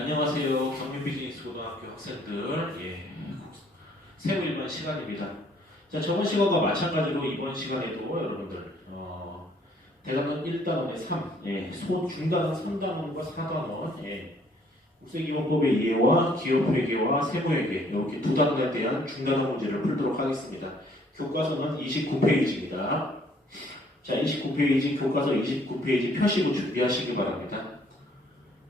안녕하세요. 경륜비즈니스고등학교 학생들. 새우 일반 시간입니다. 자, 저번 시간과 마찬가지로 이번 시간에도 여러분들 대단원 1단원의 3, 중단원 3단원과 4단원, 국세기본법의 이해와 기업회계와 세무회계 이렇게 두 단원에 대한 중단원 문제를 풀도록 하겠습니다. 교과서는 29페이지입니다. 자, 29페이지 교과서 29페이지 펴시고 준비하시기 바랍니다.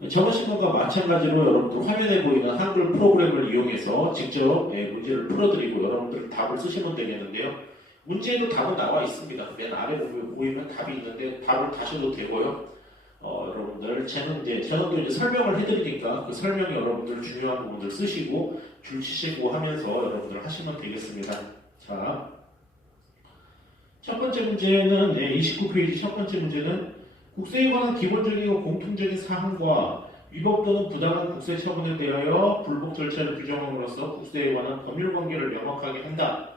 저번 시간과 마찬가지로 여러분들 화면에 보이는 한글 프로그램을 이용해서 직접 문제를 풀어드리고 여러분들 답을 쓰시면 되겠는데요. 문제에도 답은 나와 있습니다. 맨 아래 보이면 답이 있는데 답을 다셔도 되고요. 여러분들 저는 이제 설명을 해드리니까 그 설명에 여러분들 중요한 부분들 쓰시고 줄 치시고 하면서 여러분들 하시면 되겠습니다. 자, 첫 번째 문제는 29페이지 첫 번째 문제는 국세에 관한 기본적이고 공통적인 사항과 위법 또는 부당한 국세 처분에 대하여 불복 절차를 규정함으로써 국세에 관한 법률 관계를 명확하게 한다.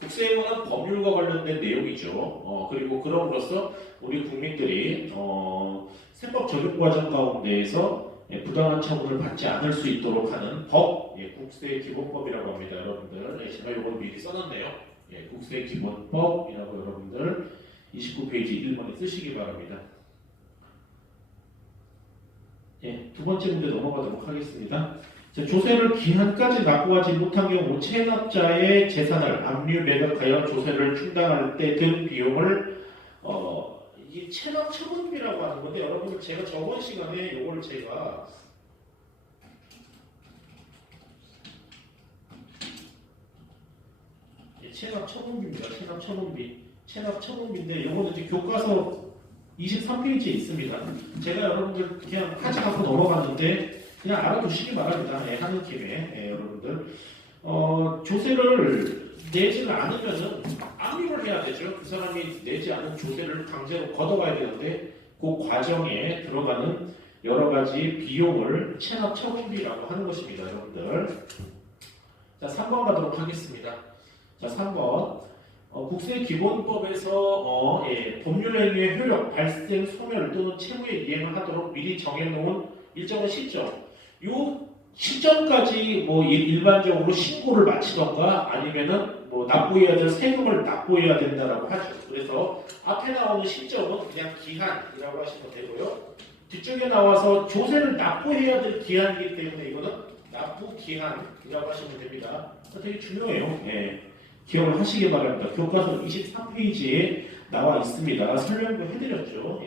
국세에 관한 법률과 관련된 내용이죠. 그리고 그럼으로써 우리 국민들이 세법 적용 과정 가운데에서 부당한 처분을 받지 않을 수 있도록 하는 법, 국세기본법이라고 합니다. 여러분들 제가 이걸 미리 써놨네요. 국세기본법이라고 여러분들 29페이지 1번에 쓰시기 바랍니다. 두 번째 문제 넘어가도록 하겠습니다. 자, 조세를 기한까지 납부하지 못한 경우 체납자의 재산을 압류 매각하여 조세를 충당할 때 든 비용을 이 체납 처분비라고 하는 건데 여러분들 제가 저번 시간에 이걸 제가 체납 처분비입니다. 체납 처분비인데 이거는 이제 교과서 23페이지에 있습니다. 제가 여러분들 그냥 하지 않고 넘어갔는데 그냥 알아두시기 바랍니다. 하는 김에 여러분들 조세를 내지를 않으면은 압류를 해야 되죠. 그 사람이 내지 않은 조세를 강제로 걷어가야 되는데 그 과정에 들어가는 여러 가지 비용을 체납 처분비라고 하는 것입니다. 여러분들. 자, 3번 가도록 하겠습니다. 자, 3번. 국세기본법에서 법률행위의 효력, 발생, 소멸 또는 채무에 이행을 하도록 미리 정해놓은 일정한 시점. 이 시점까지 일반적으로 신고를 마치던가 아니면은 납부해야 될 세금을 납부해야 된다라고 하죠. 그래서 앞에 나오는 시점은 그냥 기한이라고 하시면 되고요. 뒤쪽에 나와서 조세를 납부해야 될 기한이기 때문에 이거는 납부 기한이라고 하시면 됩니다. 되게 중요해요. 기억을 하시기 바랍니다. 교과서 23페이지에 나와 있습니다. 설명도 해드렸죠.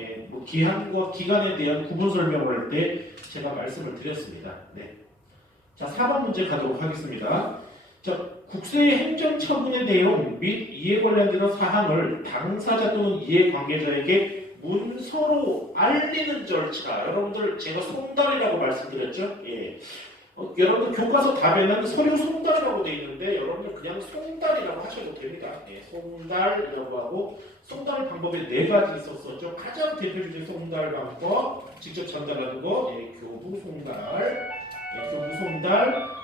기한과 기간에 대한 구분 설명을 할 때 제가 말씀을 드렸습니다. 자, 4번 문제 가도록 하겠습니다. 자, 국세의 행정처분의 내용 및 이에 관련되는 사항을 당사자 또는 이해관계자에게 문서로 알리는 절차. 여러분들 제가 송달이라고 말씀드렸죠. 여러분 교과서 답에는 서류 송달이라고 되어 있는데 여러분들 그냥 송달이라고 하셔도 됩니다. 송달이라고 하고 송달 방법에 4가지 있었었죠. 가장 대표적인 송달 방법 직접 전달하는 거 교부 송달,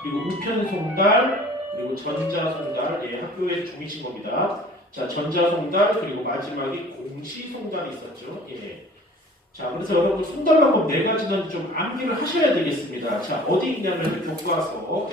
그리고 우편 송달, 그리고 전자 송달, 학교에 종이신 겁니다. 자, 전자 송달 그리고 마지막에 공시 송달이 있었죠. 자, 그래서 여러분 송달 방법 4가지는 좀 암기를 하셔야 되겠습니다. 자, 어디 있냐면 교과서,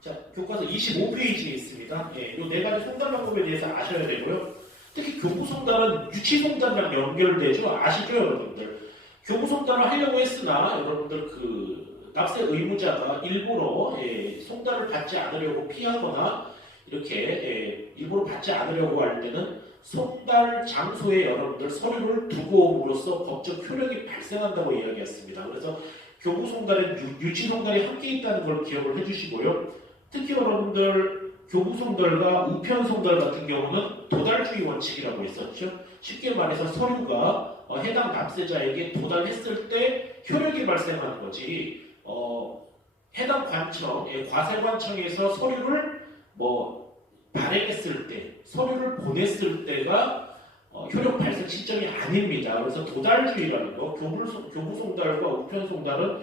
자, 교과서 25페이지에 있습니다. 이 4가지 송달 방법에 대해서 아셔야 되고요. 특히 교부 송달은 유치 송달이랑 연결되죠. 아시죠, 여러분들? 교부 송달을 하려고 했으나 여러분들 그 납세 의무자가 일부러 송달을 받지 않으려고 피하거나 이렇게 일부러 받지 않으려고 할 때는 송달 장소에 여러분들 서류를 두고 옴으로써 법적 효력이 발생한다고 이야기했습니다. 그래서 교부 송달에 유치 송달이 함께 있다는 걸 기억을 해주시고요. 특히 여러분들 교부 송달과 우편 송달 같은 경우는 도달주의 원칙이라고 있었죠. 쉽게 말해서 서류가 해당 납세자에게 도달했을 때 효력이 발생하는 거지. 해당 관청, 과세관청에서 서류를 발행했을 때, 서류를 보냈을 때가 효력 발생 시점이 아닙니다. 그래서 도달주의라는 거, 교부 송달과 우편 송달은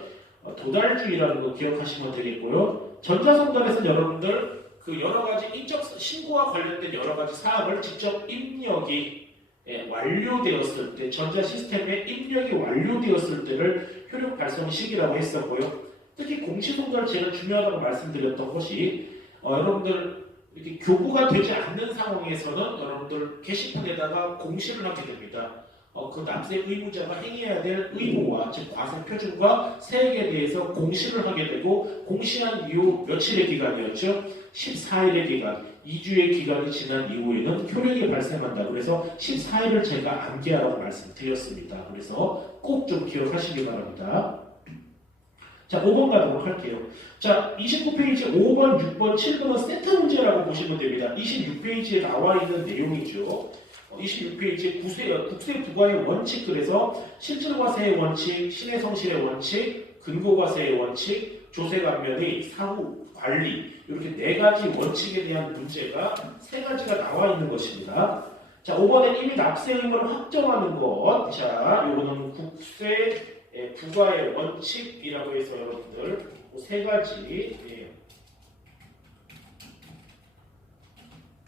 도달주의라는 거 기억하시면 되겠고요. 전자 송달에서는 여러분들 그 여러 가지 인적 신고와 관련된 여러 가지 사항을 직접 입력이 완료되었을 때, 전자 시스템의 입력이 완료되었을 때를 효력 발생 시기라고 했었고요. 특히 공시송달 제일 중요하다고 말씀드렸던 것이 여러분들 이렇게 교부가 되지 않는 상황에서는 여러분들 게시판에다가 공시를 하게 됩니다. 그 납세 의무자가 행해야 될 의무와 즉 과세 표준과 세액에 대해서 공시를 하게 되고 공시한 이후 며칠의 기간이었죠? 14일의 기간, 2주의 기간이 지난 이후에는 효력이 발생한다. 그래서 14일을 제가 암기하라고 말씀드렸습니다. 그래서 꼭 좀 기억하시기 바랍니다. 자, 5번 가도록 할게요. 자, 29페이지 5번, 6번, 7번은 세트 문제라고 보시면 됩니다. 26페이지에 나와 있는 내용이죠. 26페이지 국세 부과의 원칙, 그래서 실질과세의 원칙, 신해성실의 원칙, 근거과세의 원칙, 조세감면의 사후 관리, 이렇게 네 가지 원칙에 대한 문제가 세 가지가 나와 있는 것입니다. 자, 5번에 이미 납세 의무를 확정하는 것. 자, 요거는 국세 부과의 원칙이라고 해서 여러분들 세 가지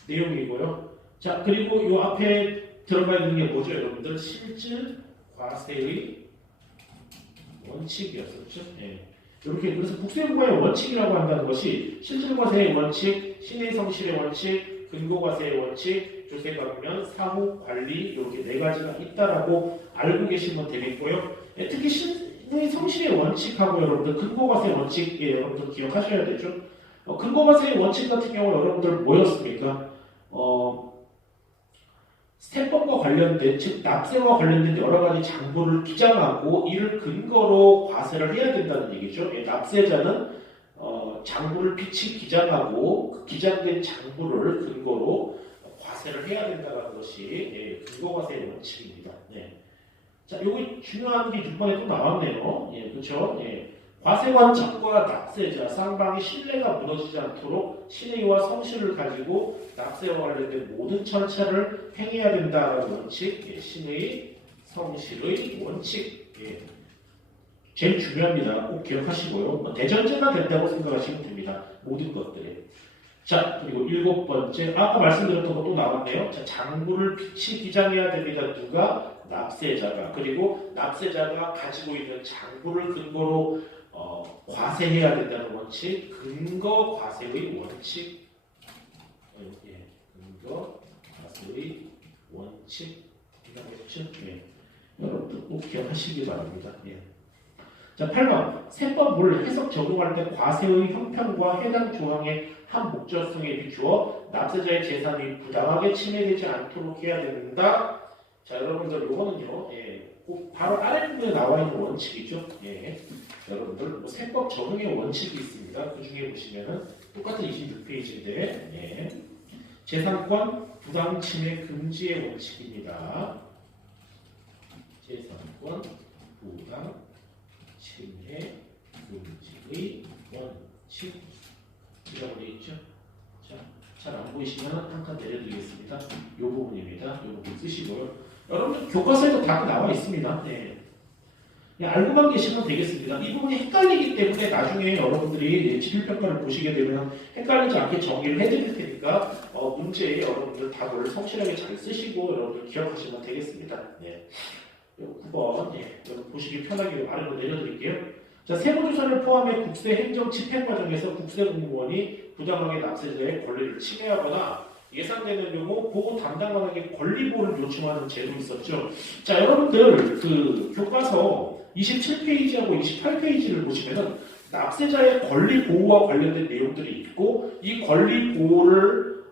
내용이고요. 자, 그리고 요 앞에 들어가 있는 게 뭐죠, 여러분들? 실질 과세의 원칙이었었죠. 이렇게 그래서 국세부과의 원칙이라고 한다는 것이 실질과세의 원칙, 신해성실의 원칙, 근거과세의 원칙, 조세감면, 사후관리 이렇게 네 가지가 있다라고 알고 계시면 되겠고요. 특히 신해성실의 원칙하고 여러분들 근거과세의 원칙 여러분들 기억하셔야 되죠. 근거과세의 원칙 같은 경우 여러분들 뭐였습니까? 세법과 관련된, 즉 납세와 관련된 여러 가지 장부를 기장하고 이를 근거로 과세를 해야 된다는 얘기죠. 납세자는 장부를 빛이 기장하고 그 기장된 장부를 근거로 과세를 해야 된다는 것이 근거과세의 원칙입니다. 자, 여기 중요한 게 6번에 또 나왔네요. 그렇죠? 과세관청과 납세자 쌍방의 신뢰가 무너지지 않도록 신의와 성실을 가지고 납세와 관련된 모든 절차를 행해야 된다는 원칙, 신의, 성실의 원칙. 제일 중요합니다. 꼭 기억하시고요. 대전제가 된다고 생각하시면 됩니다. 모든 것들이. 자, 그리고 7번째, 아까 말씀드렸던 것도 나왔네요. 자, 장부를 빛이 기장해야 됩니다. 누가? 납세자가. 그리고 납세자가 가지고 있는 장부를 근거로 과세해야 된다는 원칙, 근거 과세의 원칙, 근거 과세의 원칙, 여러분들 꼭 기억하시기 바랍니다. 자, 8번 세법을 해석 적용할 때 과세의 형평과 해당 조항의 한 목적성에 비추어 납세자의 재산이 부당하게 침해되지 않도록 해야 된다. 자, 여러분들 요거는요, 꼭 바로 아랫부분에 나와 있는 원칙이죠. 여러분들 세법 적용의 원칙이 있습니다. 그 중에 보시면은 똑같은 26페이지인데 재산권 부당 침해 금지의 원칙입니다. 재산권 부당 침해 금지의 원칙 이라고 되어 있죠. 자, 잘 안 보이시면 한 칸 내려드리겠습니다. 이 부분입니다. 이 부분 쓰시고요. 여러분들 교과서에도 다 나와 있습니다. 그냥 알고만 계시면 되겠습니다. 이 부분이 헷갈리기 때문에 나중에 여러분들이 지필평가를 보시게 되면 헷갈리지 않게 정리를 해드릴 테니까 문제에 여러분들 답을 성실하게 잘 쓰시고 여러분들 기억하시면 되겠습니다. 9번 여러분 보시기 편하게 아래로 내려드릴게요. 자, 세무조사를 포함해 국세 행정 집행 과정에서 국세 공무원이 부당하게 납세자의 권리를 침해하거나 예상되는 경우 보호 담당관에게 권리 보호를 요청하는 제도 있었죠. 자, 여러분들 그 교과서 27페이지하고 28페이지를 보시면은 납세자의 권리 보호와 관련된 내용들이 있고 이 권리 보호를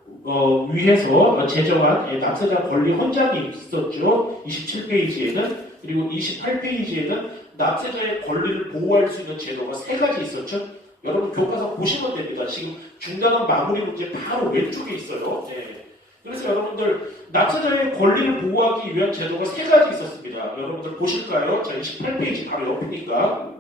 위해서 제정한 납세자 권리 헌장이 있었죠. 27페이지에는 그리고 28페이지에는 납세자의 권리를 보호할 수 있는 제도가 세 가지 있었죠. 여러분 교과서 보시면 됩니다. 지금 중단한 마무리 문제 바로 왼쪽에 있어요. 그래서 여러분들 납세자의 권리를 보호하기 위한 제도가 세 가지 있었습니다. 여러분들 보실까요? 자, 28페이지 바로 옆이니까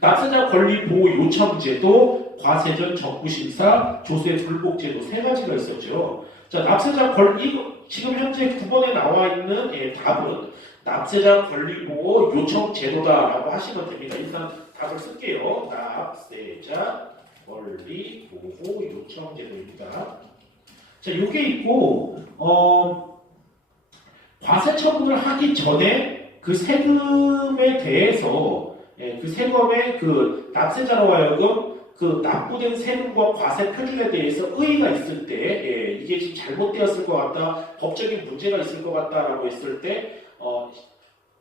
납세자 권리 보호 요청 제도, 과세전 적부심사, 조세 불복 제도 세 가지가 있었죠. 자, 납세자 권리 지금 현재 9번에 나와 있는 답은 납세자 권리 보호 요청 제도다라고 하시면 됩니다. 일단 답을 쓸게요. 납세자 권리 보호 요청 제도입니다. 자, 요게 있고 과세 처분을 하기 전에 그 세금에 대해서 그 세금의 그 납세자로 하여금 그 납부된 세금과 과세 표준에 대해서 의의가 있을 때 이게 지금 잘못되었을 것 같다, 법적인 문제가 있을 것 같다라고 했을 때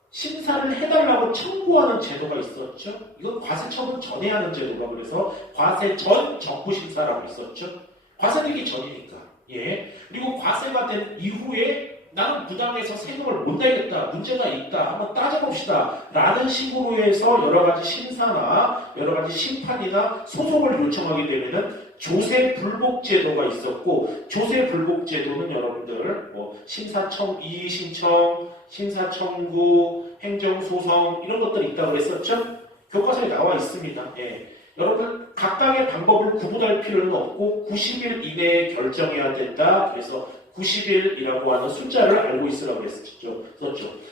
심사를 해달라고 청구하는 제도가 있었죠. 이건 과세 처분 전에 하는 제도가 그래서 과세 전 정부 심사라고 있었죠. 과세되기 전이니까. 예. 그리고 과세가 된 이후에 나는 부당해서 세금을 못 내겠다, 문제가 있다, 한번 따져봅시다 라는 식으로 해서 여러 가지 심사나 여러 가지 심판이나 소송을 요청하게 되면은 조세 불복 제도가 있었고, 조세 불복 제도는 여러분들 심사청, 이의신청, 심사청구, 행정소송 이런 것들이 있다고 했었죠. 교과서에 나와 있습니다. 예. 여러분 각각의 방법을 구분할 필요는 없고 90일 이내에 결정해야 된다. 그래서 90일이라고 하는 숫자를 알고 있으라고 했었죠.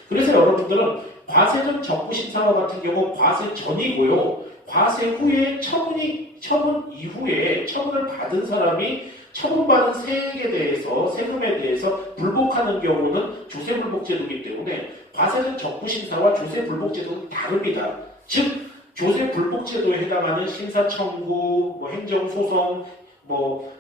그래서 여러분들은 과세 전 정부 심사와 같은 경우 과세 전이고요. 과세 후에 처분 이후에 처분을 받은 사람이 처분받은 세금에 대해서 불복하는 경우는 조세불복제도이기 때문에 과세 전 정부 심사와 조세불복제도는 다릅니다. 즉 조세불복제도에 해당하는 심사청구, 행정소송,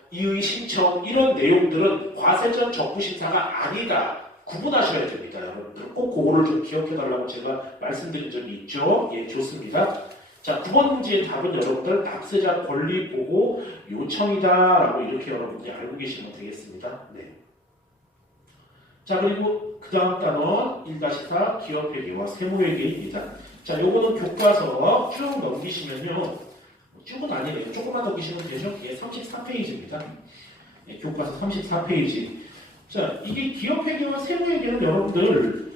이의 신청 이런 내용들은 과세 전 정부 심사가 아니다. 구분하셔야 됩니다. 여러분들 꼭 그거를 좀 기억해 달라고 제가 말씀드린 적이 있죠. 예, 좋습니다. 자, 9번 문제의 답은 여러분들 납세자 권리 보고 요청이다라고 이렇게 여러분들이 알고 계시면 되겠습니다. 네. 자, 그리고 그 다음 단원 1-4 기업회계와 세무회계입니다. 자, 요거는 교과서 쭉 넘기시면요. 쭉은 아니네요. 조금만 넘기시면 되죠. 예, 34페이지입니다. 예, 교과서 34페이지. 자, 이게 기업회계와 세무회계는 여러분들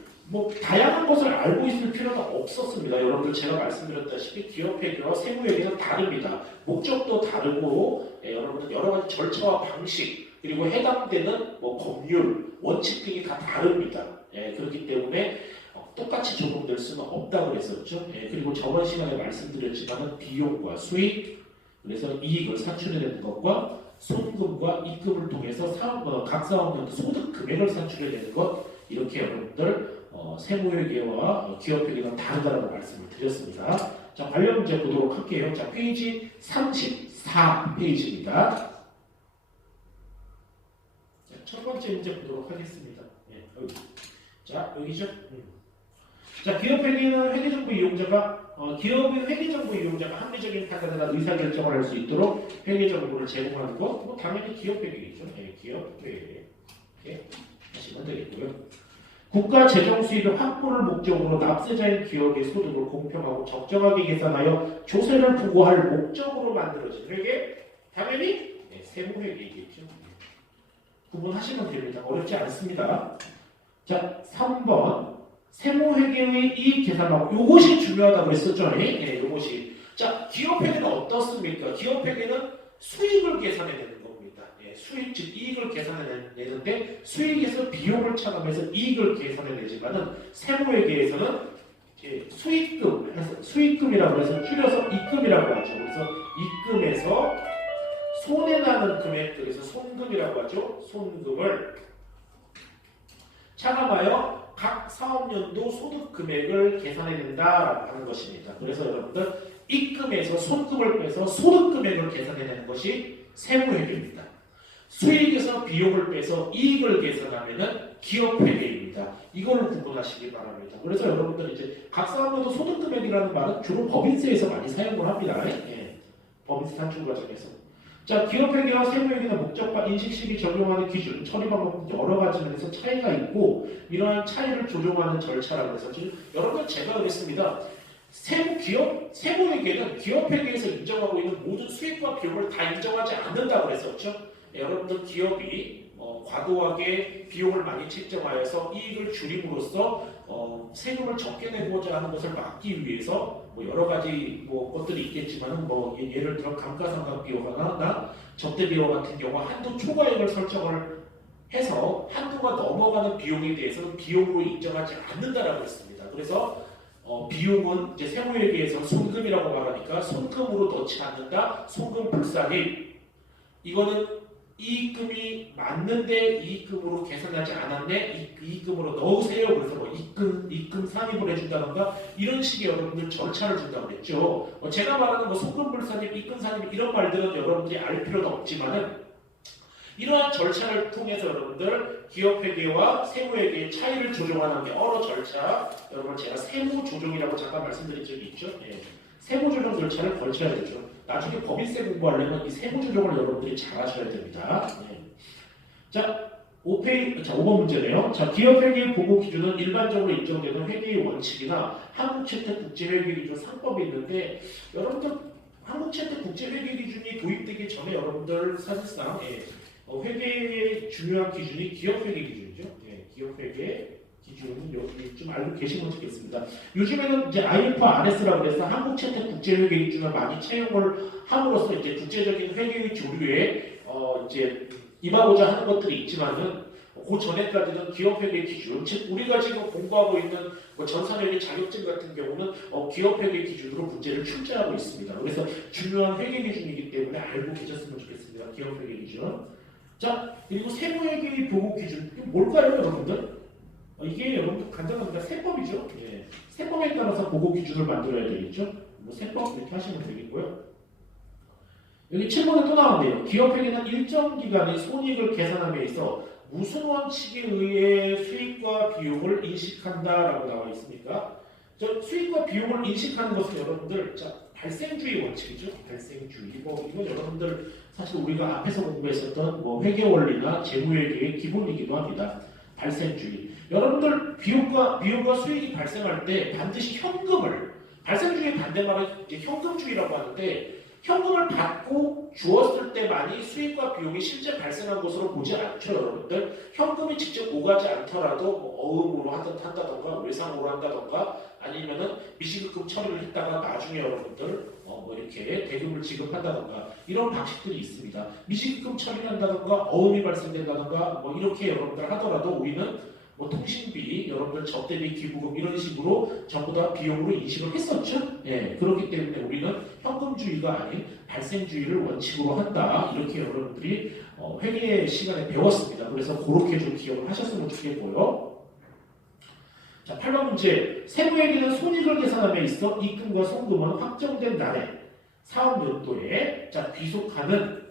다양한 것을 알고 있을 필요는 없었습니다. 여러분들 제가 말씀드렸다시피 기업회계와 세무회계는 다릅니다. 목적도 다르고 여러분들 여러 가지 절차와 방식 그리고 해당되는 법률, 원칙 등이 다 다릅니다. 그렇기 때문에 똑같이 적용될 수는 없다고 그랬었죠. 그리고 저번 시간에 말씀드렸지만 비용과 수익, 그래서 이익을 산출해내는 것과 손금과 입금을 통해서 각 사업용 소득 금액을 산출해내는 것, 이렇게 여러분들 세무회계와 기업회계가 다르다고 말씀을 드렸습니다. 자, 관련 문제 보도록 할게요. 자, 페이지 34페이지입니다. 첫 번째 문제 보도록 하겠습니다. 여기. 자, 여기죠. 자, 기업회계는 회계정보 이용자가 기업의 회계정보 이용자가 합리적인 판단이나 의사결정을 할 수 있도록 회계정보를 제공하는 것, 당연히 기업회계이죠. 기업회계 하시면 되겠고요. 국가 재정 수입의 확보를 목적으로 납세자인 기업의 소득을 공평하고 적정하게 계산하여 조세를 부과할 목적으로 만들어진 회계, 당연히 세무회계이겠죠. 구분하시면 됩니다. 어렵지 않습니다. 자, 3번 세무회계의 이익 계산하고 이것이 중요하다고 했었죠. 이것이. 자, 기업회계는 어떻습니까? 기업회계는 수익을 계산해내는 겁니다. 수익, 즉 이익을 계산해내는데 수익에서 비용을 차감해서 이익을 계산해내지만은 세무회계에서는 수익금이라고 해서 줄여서 입금이라고 하죠. 그래서 입금에서 손해나는 금액들에서 손금이라고 하죠. 손금을 차감하여 각 사업연도 소득 금액을 계산해낸다라고 하는 것입니다. 그래서 여러분들 입금에서 손금을 빼서 소득 금액을 계산해내는 것이 세무회계입니다. 수익에서 비용을 빼서 이익을 계산하면은 기업회계입니다. 이거를 구분하시기 바랍니다. 그래서 여러분들 이제 각 사업연도 소득 금액이라는 말은 주로 법인세에서 많이 사용을 합니다. 법인세 산출 과정에서. 자, 기업회계와 세무회계는 목적과 인식 시기 적용하는 기준, 처리 방법 여러 가지 면에서 차이가 있고 이러한 차이를 조정하는 절차라고 해서 여러분 제가 그랬습니다. 세무회계는 기업회계에서 인정하고 있는 모든 수익과 비용을 다 인정하지 않는다고 했었죠. 여러분들 기업이 과도하게 비용을 많이 책정하여서 이익을 줄임으로써 세금을 적게 내고자 하는 것을 막기 위해서 여러 가지 것들이 있겠지만 예를 들어 감가상각 비용이나 접대 비용 같은 경우 한도 초과액을 설정을 해서 한도가 넘어가는 비용에 대해서는 비용으로 인정하지 않는다라고 했습니다. 그래서 비용은 이제 세무회계에서 손금이라고 말하니까 손금으로 넣지 않는다. 손금 불사립. 이거는 이익금이 맞는데 이익금으로 계산하지 않았네, 이익금으로 넣으세요. 그래서 뭐 입금 산입을 해준다던가 이런 식의 여러분들 절차를 준다고 그랬죠. 제가 말하는 뭐 소금불산입, 입금 산입 이런 말들은 여러분들이 알 필요는 없지만은 이러한 절차를 통해서 여러분들 기업회계와 세무회계의 차이를 조정하는 게 언어 절차, 여러분 제가 세무조정이라고 잠깐 말씀드린 적이 있죠. 예. 세무조정 절차를 거쳐야 되죠. 나중에 법인세 공부하려면 이 세무조정을 여러분들이 잘 하셔야 됩니다. 예. 자, 5번 문제네요. 자, 기업회계 보고 기준은 일반적으로 인정되는 회계의 원칙이나 한국채택국제회계기준 상법이 있는데 여러분들 한국채택국제회계 기준이 도입되기 전에 여러분들 사실상 회계의 중요한 기준이 기업회계 기준이죠. 예, 기업회계 기준은 여기 좀 알고 계시면 좋겠습니다. 요즘에는 이제 IFRS라고 해서 한국채택국제회계 기준을 많이 채용을 함으로써 이제 국제적인 회계의 조류에 이제 임하고자 하는 것들이 있지만은 그 전에까지는 기업회계 기준, 즉 우리가 지금 공부하고 있는 뭐 전산회계 자격증 같은 경우는 기업회계 기준으로 문제를 출제하고 있습니다. 그래서 중요한 회계 기준이기 때문에 알고 계셨으면 좋겠습니다. 기업회계 기준. 자, 그리고 세무회계의 보고 기준 뭘까요, 여러분들? 이게 여러분들 간단합니다. 세법이죠. 예. 세법에 따라서 보고 기준을 만들어야 되겠죠. 뭐 세법 이렇게 하시면 되겠고요. 여기 7번에 또 나왔네요. 기업회계는 일정 기간의 손익을 계산함에 있어 무슨 원칙에 의해 수익과 비용을 인식한다라고 나와 있습니까? 저 수익과 비용을 인식하는 것은 여러분들 자 발생주의 원칙이죠. 발생주의. 이건 여러분들 사실 우리가 앞에서 공부했었던 뭐 회계 원리나 재무회계의 기본이기도 합니다. 발생주의. 여러분들 비용과 수익이 발생할 때 반드시 현금을 발생주의 반대말은 이제 현금주의라고 하는데 현금을 받고 주었을 때만이 수익과 비용이 실제 발생한 것으로 보지 않죠, 여러분들. 현금이 직접 오가지 않더라도 뭐 어음으로 한다던가 외상으로 한다던가 아니면은 미지급금 처리를 했다가 나중에 여러분들 뭐 이렇게 대금을 지급한다던가 이런 방식들이 있습니다. 미지급금 처리를 한다던가 어음이 발생된다던가 뭐 이렇게 여러분들 하더라도 우리는 뭐 통신비, 여러분들 접대비, 기부금 이런 식으로 전부 다 비용으로 인식을 했었죠. 예, 그렇기 때문에 우리는 현금주의가 아닌 발생주의를 원칙으로 한다. 이렇게 여러분들이 회계 시간에 배웠습니다. 그래서 그렇게 좀 기억을 하셨으면 좋겠고요. 자, 8번 문제. 세무회계는 손익을 계산함에 있어 입금과 송금은 확정된 날에 사업연도에 귀속하는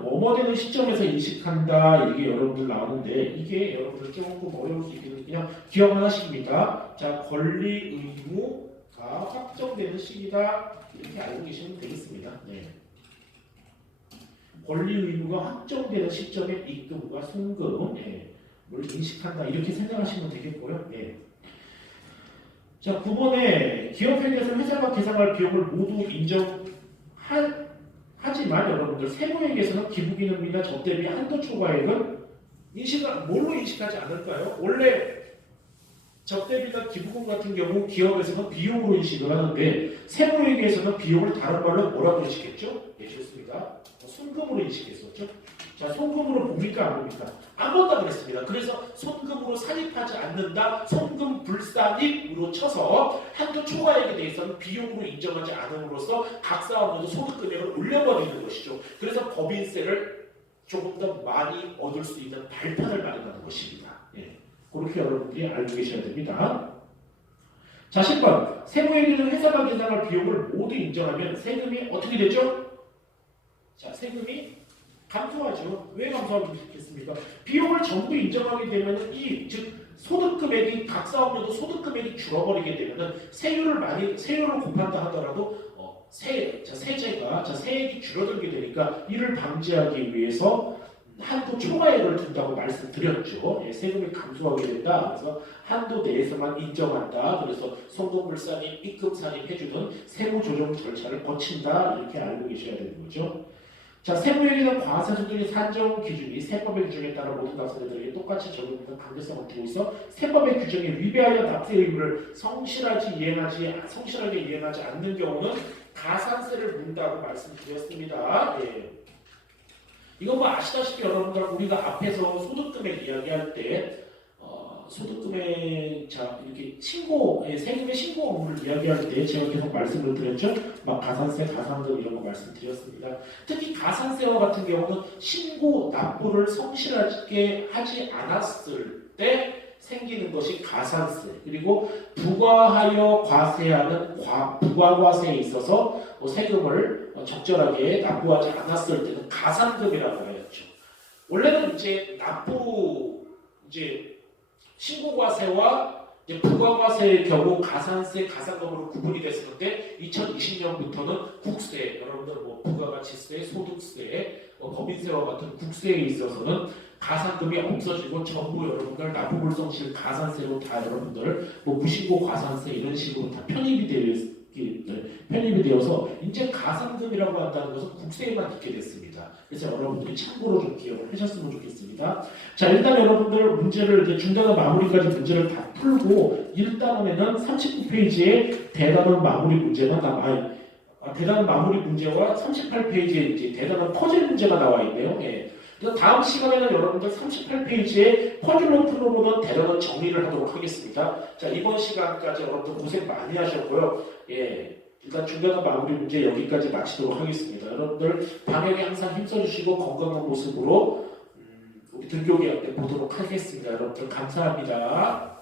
뭐뭐 되는 시점에서 인식한다. 이게 여러분들 나오는데 이게 여러분들 조금 어려울 수 있기는 그냥 기억만 하십니다. 자, 권리 의무가 확정되는 시기다. 이렇게 알고 계시면 되겠습니다. 네. 권리 의무가 확정되는 시점에 입금과 송금을 인식한다. 이렇게 생각하시면 되겠고요. 네. 자, 9번에 기업회계에서 회사가 계산할 비용을 모두 하지만 여러분들 세무회계에서는 기부기능비나 접대비 한도 초과액은 뭘로 인식하지 않을까요? 원래 접대비나 기부금 같은 경우 기업에서는 비용으로 인식을 하는데 세무회계에서는 비용을 다른 말로 뭐라고 인식했죠? 예, 좋습니다. 손금으로 인식했었죠. 자, 손금으로 봅니까 안 봅니까? 안 본다 그랬습니다. 그래서 손금으로 산입하지 않는다. 손금 불산입으로 쳐서 한도 초과액에 대해서는 비용으로 인정하지 않음으로써 각 사업마다 소득 금액을 올려버리는 것이죠. 그래서 법인세를 조금 더 많이 얻을 수 있는 발판을 마련하는 것입니다. 예. 그렇게 여러분들이 알고 계셔야 됩니다. 자, 10번. 세무회계는 회사가 계산할 비용을 모두 인정하면 세금이 어떻게 되죠? 자, 세금이 감소하죠. 왜 감소하겠습니까? 비용을 전부 인정하게 되면 즉 소득금액이 각 사업마다 소득금액이 줄어버리게 되면은 세율을 곱한다 하더라도 세액이 줄어들게 되니까 이를 방지하기 위해서 한도 초과액을 둔다고 말씀드렸죠. 예, 세금이 감소하게 된다. 그래서 한도 내에서만 인정한다. 그래서 송금불 산입, 입금 산입 해주는 세무 조정 절차를 거친다. 이렇게 알고 계셔야 되는 거죠. 자, 세무회계는 과세소득의 산정 기준이 세법의 규정에 따라 모든 납세자들에게 똑같이 적용되는 강제성을 두고 있어 세법의 규정에 위배하여 납세 의무를 성실하게 이행하지 않는 경우는 가산세를 문다고 말씀드렸습니다. 예. 이건 뭐 아시다시피 여러분들 우리가 앞에서 소득금액 이야기할 때 소득금액 이렇게 세금의 신고 업무를 이야기할 때 제가 계속 말씀을 드렸죠. 막 가산세, 가산금 이런 거 말씀드렸습니다. 특히 가산세와 같은 경우는 신고 납부를 성실하게 하지 않았을 때 생기는 것이 가산세, 그리고 부과하여 과세하는 부과과세에 있어서 세금을 적절하게 납부하지 않았을 때는 가산금이라고 하였죠. 원래는 이제 신고과세와 부가과세의 경우 가산세, 가산금으로 구분이 됐었는데 2020년부터는 국세, 여러분들 부가가치세, 소득세, 법인세와 같은 국세에 있어서는 가산금이 없어지고 전부 여러분들 납부불성실 가산세로 다 여러분들 무신고 과산세 이런 식으로 다 편입이 되어서 이제 가산금이라고 한다는 것은 국세에만 있게 됐습니다. 그래서 여러분들이 참고로 좀 기억을 하셨으면 좋겠습니다. 자, 일단 여러분들 문제를 이제 중단과 마무리까지 문제를 다 풀고 일단에는 39페이지에 대단원 마무리 문제가 대단원 마무리 문제와 38페이지에 이제 대단원 퍼즐 문제가 나와 있네요. 예. 다음 시간에는 여러분들 38페이지에 퍼즐로 풀어보는 대단원 정리를 하도록 하겠습니다. 자, 이번 시간까지 여러분들 고생 많이 하셨고요. 예. 일단 중간과 마무리 문제 여기까지 마치도록 하겠습니다. 여러분들 방역에 항상 힘써주시고 건강한 모습으로 우리 등교계약 때 보도록 하겠습니다. 여러분들 감사합니다.